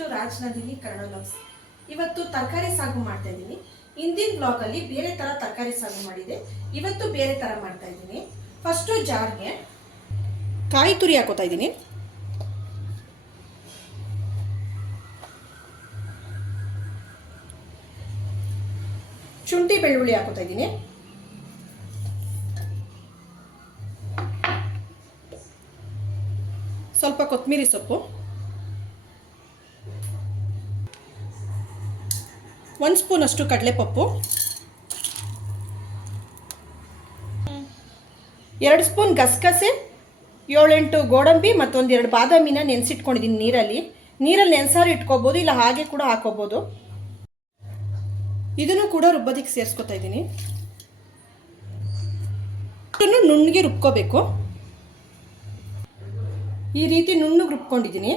ಕಾಂಚನದಲ್ಲಿ Kannada blogs ಇವತ್ತು ತರಕಾರಿ ಸಾಗು ಮಾಡ್ತಾ ಇದ್ದೀನಿ ಹಿಂದಿನ ಬ್ಲಾಗಲ್ಲಿ ಬೇರೆ ಥರ ತರಕಾರಿ ಸಾಗು ಮಾಡಿದೆ. ಇವತ್ತು ಬೇರೆ ತರ ಮಾಡ್ತಾ ಇದ್ದೀನಿ ಫಸ್ಟು ಜಾರ್ಗೆ ಕಾಯಿ ತುರಿ ಹಾಕೋತಾ ಇದ್ದೀನಿ ಶುಂಠಿ ಬೆಳ್ಳುಳ್ಳಿ ಹಾಕೋತಾ ಇದ್ದೀನಿ ಸ್ವಲ್ಪ ಕೊತ್ತಂಬರಿ ಸೊಪ್ಪು. ಒಂದು ಸ್ಪೂನ್ ಅಷ್ಟು ಕಡಲೆಪಪ್ಪು. ಎರಡು ಸ್ಪೂನ್ ಗಸಗಸೆ, ಏಳೆಂಟು ಗೋಡಂಬಿ ಮತ್ತೊಂದು ಎರಡು ಬಾದಾಮಿನ ನೆನೆಸಿಟ್ಕೊಂಡಿದ್ದೀನಿ ನೀರಲ್ಲಿ. ನೀರಲ್ಲಿ ನೆನೆಸಾರು ಇಟ್ಕೋಬೋದು, ಇಲ್ಲ ಹಾಗೆ ಕೂಡ ಹಾಕೋಬೋದು. ಇದನ್ನು ಕೂಡ ರುಬ್ಬೋದಕ್ಕೆ ಸೇರಿಸ್ಕೊತಾ ಇದ್ದೀನಿ. ಇದನ್ನು ನುಣ್ಣಗೆ ರುಬ್ಕೋಬೇಕು. ಈ ರೀತಿ ನುಣ್ಣಗೆ ರುಬ್ಕೊಂಡಿದ್ದೀನಿ.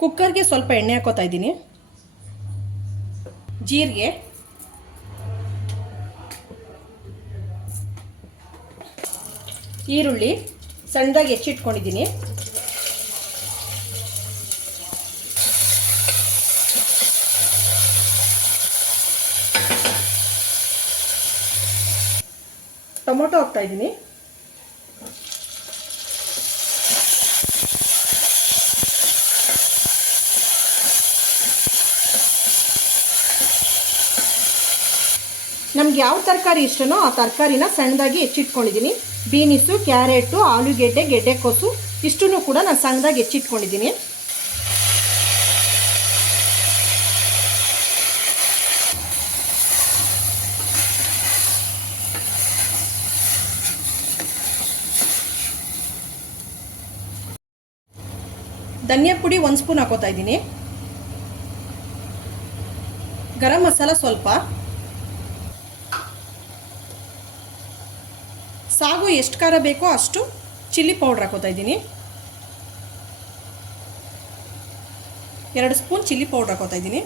ಕುಕ್ಕರ್ಗೆ ಸ್ವಲ್ಪ ಎಣ್ಣೆ ಹಾಕೋತಾ ಇದ್ದೀನಿ. ಜೀರಿಗೆ. ಈರುಳ್ಳಿ ಸಣ್ಣದಾಗಿ ಹೆಚ್ಚಿಟ್ಕೊಂಡಿದ್ದೀನಿ. ಟೊಮೊಟೊ ಹಾಕ್ತಾ ಇದ್ದೀನಿ. ನಮ್ಗೆ ಯಾವ ತರಕಾರಿ ಇಷ್ಟನೋ ಆ ತರಕಾರಿನ ಸಣ್ಣದಾಗಿ ಹೆಚ್ಚಿಟ್ಕೊಂಡಿದ್ದೀನಿ. ಬೀನಿಸು ಕ್ಯಾರೆಟು, ಆಲೂಗೆಡ್ಡೆ ಗೆಡ್ಡೆಕೋಸು ಇಷ್ಟನ್ನು ಕೂಡ ನಾನು ಸಣ್ಣದಾಗಿ ಹೆಚ್ಚಿಟ್ಕೊಂಡಿದ್ದೀನಿ. ಧನಿಯಾ ಪುಡಿ ಒಂದು ಸ್ಪೂನ್ ಹಾಕೋತಾ ಇದ್ದೀನಿ. ಗರಂ ಮಸಾಲ ಸ್ವಲ್ಪ. ಸಾಗು ಎಷ್ಟು ಖಾರ ಬೇಕೋ ಅಷ್ಟು ಚಿಲ್ಲಿ ಪೌಡ್ರ್ ಹಾಕೋತಾ ಇದ್ದೀನಿ. ಎರಡು ಸ್ಪೂನ್ ಚಿಲ್ಲಿ ಪೌಡ್ರ್ ಹಾಕೋತಾ ಇದ್ದೀನಿ.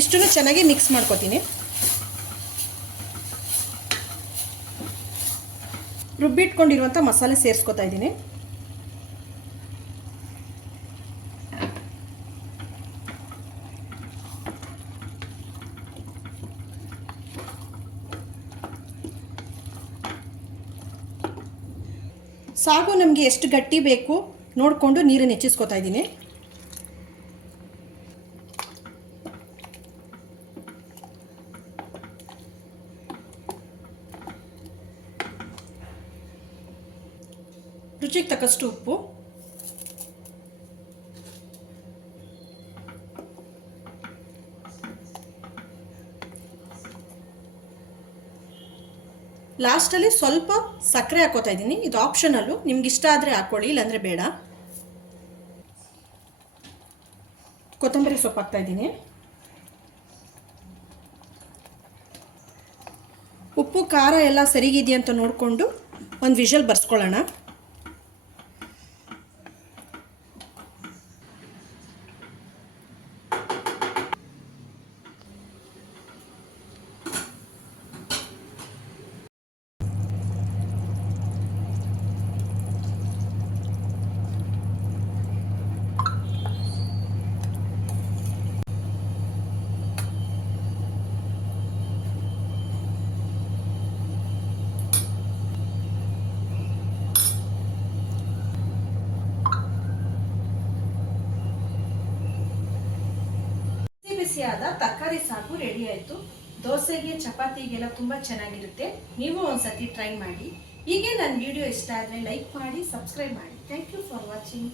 ಇಷ್ಟನ್ನು ಚೆನ್ನಾಗಿ ಮಿಕ್ಸ್ ಮಾಡ್ಕೋತೀನಿ. ರುಬ್ಬಿಟ್ಕೊಂಡಿರುವಂಥ ಮಸಾಲೆ ಸೇರಿಸ್ಕೊತಾ ಇದ್ದೀನಿ. ಸಾಗು ನಮಗೆ ಎಷ್ಟು ಗಟ್ಟಿ ಬೇಕು ನೋಡಿಕೊಂಡು ನೀರನ್ನು ಹೆಚ್ಚಿಸ್ಕೊತಾ ಇದ್ದೀನಿ. ರುಚಿಗೆ ತಕ್ಕಷ್ಟು ಉಪ್ಪು. ಲಾಸ್ಟಲ್ಲಿ ಸ್ವಲ್ಪ ಸಕ್ಕರೆ ಹಾಕೋತಾ ಇದ್ದೀನಿ. ಇದು ಆಪ್ಷನಲ್ಲು. ನಿಮ್ಗೆ ಇಷ್ಟ ಆದರೆ ಹಾಕ್ಕೊಳ್ಳಿ ಇಲ್ಲಾಂದರೆ ಬೇಡ. ಕೊತ್ತಂಬರಿ ಸೊಪ್ಪು ಹಾಕ್ತಾ ಇದ್ದೀನಿ. ಉಪ್ಪು, ಖಾರ ಎಲ್ಲ ಸರಿಗಿದೆಯಾ ಅಂತ ನೋಡಿಕೊಂಡು ಒಂದು ವಿಷಲ್ ಬರ್ಸ್ಕೊಳ್ಳೋಣ. ಬಿಸಿ ಬಿಸಿಯಾದ ತರಕಾರಿ ಸಾಗು ರೆಡಿ ಆಯಿತು. ದೋಸೆಗೆ, ಚಪಾತಿಗೆಲ್ಲ ತುಂಬ ಚೆನ್ನಾಗಿರುತ್ತೆ. ನೀವು ಒಂದ್ಸತಿ ಟ್ರೈ ಮಾಡಿ. ಹೀಗೆ ನನ್ನ ವಿಡಿಯೋ ಇಷ್ಟ ಆದರೆ ಲೈಕ್ ಮಾಡಿ ಸಬ್ಸ್ಕ್ರೈಬ್ ಮಾಡಿ. Thank you for watching